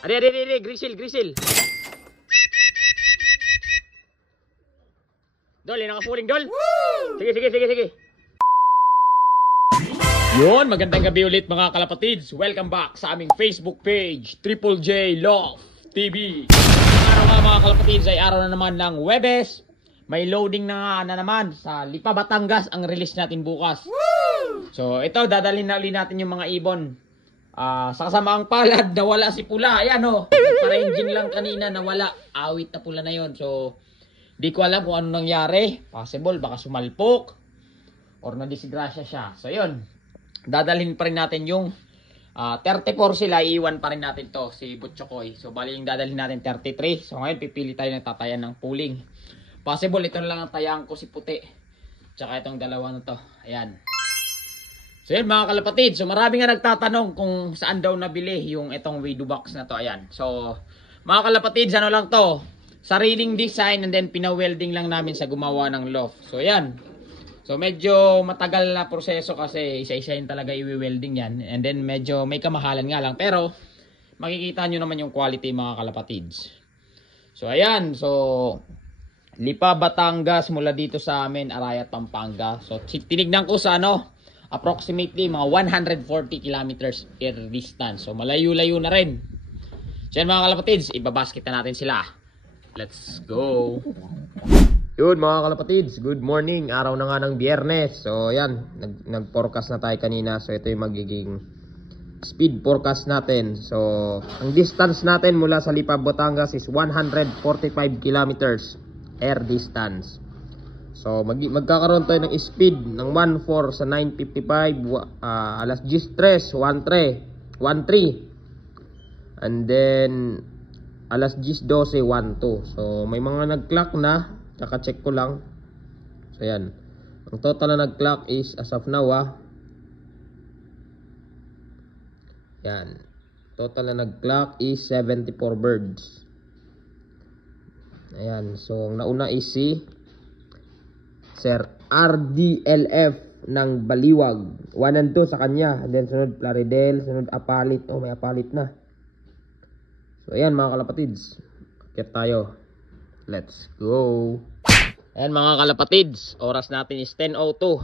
Ari, grisil. Dol, nakapuling Dol. Sige. Yun, magandang gabi ulit mga kalapatids. Welcome back sa aming Facebook page, Triple J Love TV. Araw nga mga kalapatids ay araw na naman ng Huwebes. May loading na naman sa Lipa, Batangas ang release natin bukas. So ito, dadalhin na ulit natin yung mga ibon. Sa kasamaang palad, nawala si Pula. Ayan o, pa-ranging lang kanina, nawala. Awit na Pula na yon. So, di ko alam kung ano nangyari. Possible, baka sumalpok or nadisgrasya siya. So yun, dadalhin pa rin natin yung 34 sila, iiwan pa rin natin to, si Butchokoy. So bali yung dadalhin natin 33. So ngayon pipili tayo ng tatayan ng pooling. Possible ito lang ang tayang ko, si Puti, tsaka itong dalawa na to. Ayan. So yun mga kalapatid, so marami nga nagtatanong kung saan daw nabili yung itong Widow box na to. Ayan. So mga kalapatid, ano lang to, sariling design and then pina-welding lang namin sa gumawa ng loft. So ayan. So medyo matagal na proseso kasi isa-isahin talaga i-welding yan. And then medyo may kamahalan nga lang. Pero makikita nyo naman yung quality mga kalapatids. So ayan. So Lipa, Batangas mula dito sa amin, Arayat, Pampanga. So tinignan ko sa approximately mga 140 kilometers air distance. So malayo-layo na rin. So yan mga kalapatids, ibabasket na natin sila. Let's go. Yun mga kalapatids, good morning. Araw na nga ng Biyernes. So yan, nag-forecast na tayo kanina. So ito yung magiging speed forecast natin. So ang distance natin mula sa Lipa, Batangas is 145 kilometers air distance. So magkakaroon tayo ng speed ng 14 sa 9:55, alas 10:03, 13, and then alas 10:12, 12. So may mga nag-clock na, kaka-check ko lang. So yan, ang total na nag-clock is as of now yan, total na nag-clock is 74 birds. Ayan, so ang nauna is si Sir RDLF ng Baliwag. 1 and 2 sa kanya. And then sunod Plaridel, sunod Apalit. Oh, may Apalit na. So ayan mga kalapatids, akit tayo. Let's go. Ayan mga kalapatids, oras natin is 10:02.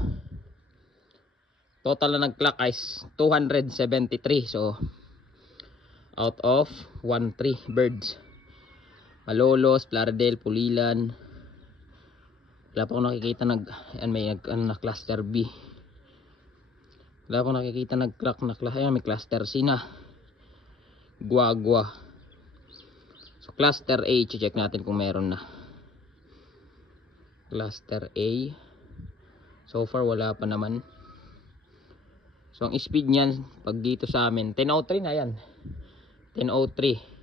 Total na nag-clock is 273. So out of 13 birds. Malolos, Plaridel, Pulilan. Wala pa akong nakikita may cluster B. Wala pa akong nakikita nag-crack na class. Ayan, may cluster C na. Guagua. So cluster A, check natin kung meron na. Cluster A. So far wala pa naman. So ang speed niyan pag dito sa amin 10:03 na yan. 10:03.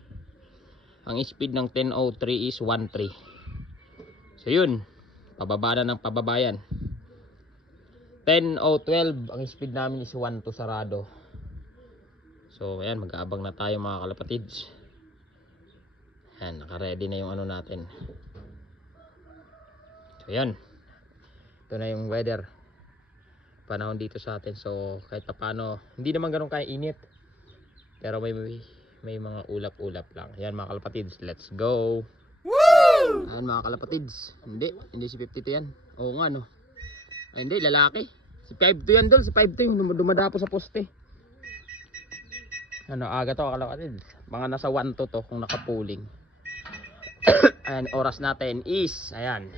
Ang speed ng 10:03 is 13. So yun, pababa na ng pababayan. 10:12 ang speed namin is 12 sarado. So ayan, mag-aabang na tayo mga kalapatids. Ayan, naka-ready na yung natin. So ayan, ito na yung weather, panahon dito sa atin. So kahit paano, hindi naman ganun kaya init, pero may mga ulap-ulap lang. Ayan mga kalapatids, let's go. Ayan mga kalapatids, hindi si 52 yan. Oo nga no. Ay, hindi, lalaki. Si 52 yan doon, si 52 yung dumadapo sa poste. Aga to kalapatids. Mga nasa 1 to kung nakapuling. Ayan, oras natin is, ayan.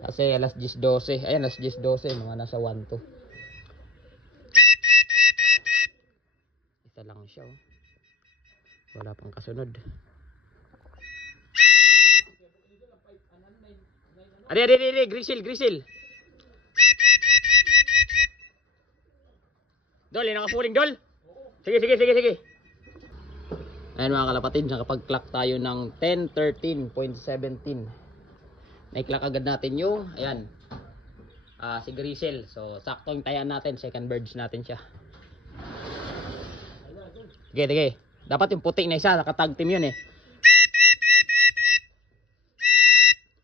Kasi alas 10:12. Ayan, alas 10:12, mga nasa 1 to. Isa lang siya wala pang kasunod. Ari, grisil. Dol, nakapuling Dol. Sige. Ayan mga kalapatid, nakapag-clock tayo ng 10:13.17. Naik-clock agad natin yung, ayan, si Grisel. So sakto yung tayan natin, second birds natin siya. Sige. Dapat yung puti na isa, nakatag team yun eh.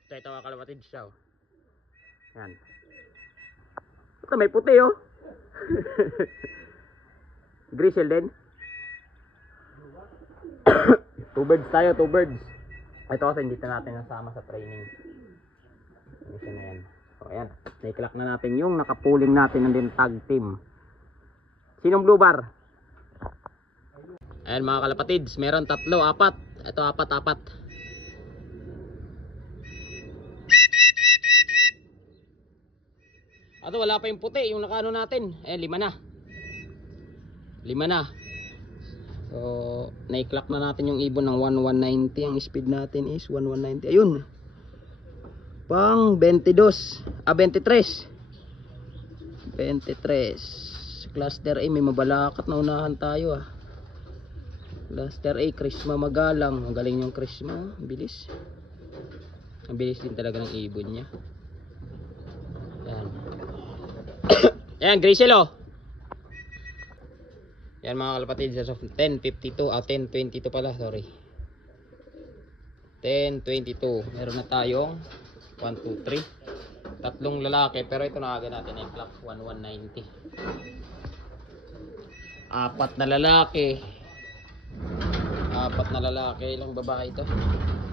Ito mga kalapatid siya. Ayan. Ito may puti Grisel din. Two birds tayo, two birds. Ito kasi hindi na natin nasama sa training. Isa na yan. So ayan, na-clock na natin yung nakapuling natin ng din tag team. Sinong blue bar? Ayan mga kalapatids, meron tatlo, apat. Ito apat. Ato wala pa yung puti, yung nakaano natin. Ayan, 5 na. 5 na. So, na-clock na natin yung ibon ng 1190. Ang speed natin is 1190. Ayun. Pang 23. 23. Cluster A, may mabalakat na unahan tayo ah. Cluster A, Krisma Magalang. Ang galing yung Krisma. Ang bilis. Ang bilis din talaga ng ibon niya. Yan. Ayan, Grisel oh. Yan mga kalapatids, as of 10:52, 10:22 pala, sorry. 10:22. Meron na tayong 1, 2, 3. Tatlong lalaki, pero ito na agad natin yung clock 1190. Apat na lalaki. Ilang babae ito?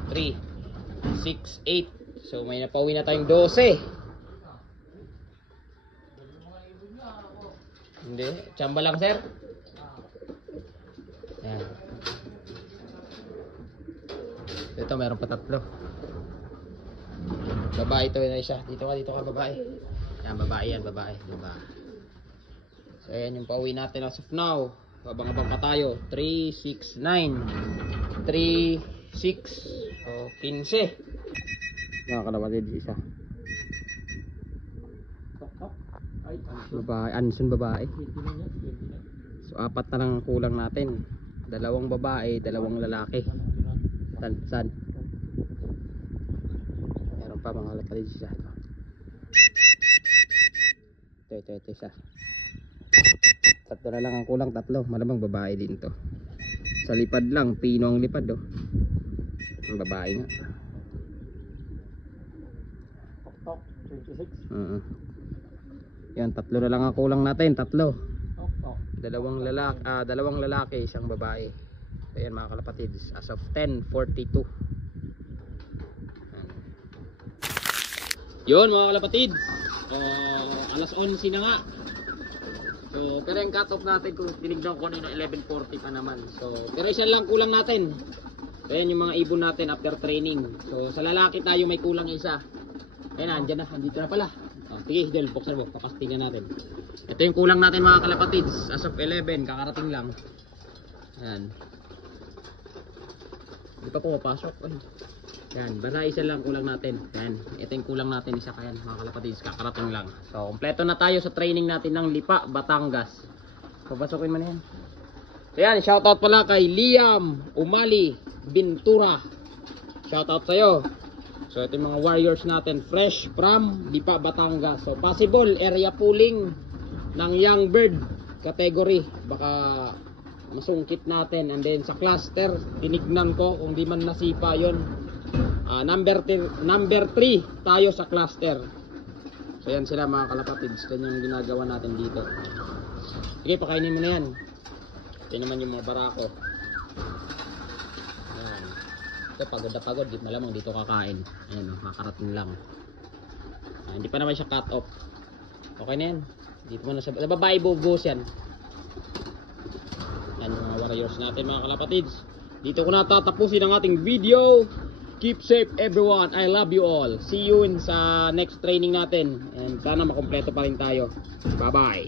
3, 6, 8. So may napauwi na tayong 12. Hindi, tsamba lang sir. Yan. Ito meron pa 3. Babae ito na isa. Dito ka babae. Yan babae. So ayan yung pauwi natin as of now. Abang-abang pa tayo. 3, 6, 9. 3, 6. O 15. Mga kalapatid, isa. Babae, Anson babae. So 4 na lang kulang natin. 2 babae, 2 lalaki. San. Meron pa mga kalapatid isa. Ito isa. 3 na lang ang kulang, 3. Malamang babae din to. Sa lipad lang, pino ang lipad oh. Ang babae nga. Tok, 26. Yan, 3 na lang ang kulang natin, 3. Tok. 2 lalaki, 1 babae. So yan mga kalapatids, as of 10:42. Yun mga kalapatids, alas 11 na nga. So pero yung cut off natin, kung tinignan ko nino 11:40 pa naman. So pero isa lang kulang natin. So yan yung mga ibon natin after training. So sa lalaki tayo may kulang isa. Ayun na, andyan na, andito na pala. Sige, Del, buksan mo, papastingan natin. Ito yung kulang natin mga kalapatids, as of 11, kakarating lang. Ayan. Hindi pa pumapasok. Ay. Yan, basta isa lang kulang natin. Yan, ito yung kulang natin, isa kayan mga kalapatids, kakarating lang. So, kompleto na tayo sa training natin ng Lipa, Batangas. Papasukin mo na yan. So yan, shoutout pala kay Liam Umali Bintura. Shoutout sa'yo. So ito yung mga warriors natin, fresh from Lipa, Batangas. So possible area pooling ng young bird category. Baka masungkit natin. And then sa cluster, tinignan ko kung di man nasipa yon. Number 3 tayo sa cluster. So yan sila mga kalapatids. Kanyang ginagawa natin dito. Sige, pakainin mo na yan. Ito naman yung mga barako. Yan. Ito pagod na pagod. Malamang dito kakain. Ayan o, makakarating lang. Hindi pa naman siya cut off. Okay na yan. Dito mo na sa babae bubos yan. Yan yung mga warriors natin mga kalapatids. Dito ko na tatapusin ang ating video. Keep safe everyone. I love you all. See you in sa next training natin. And sana makompleto pa rin tayo. Bye bye.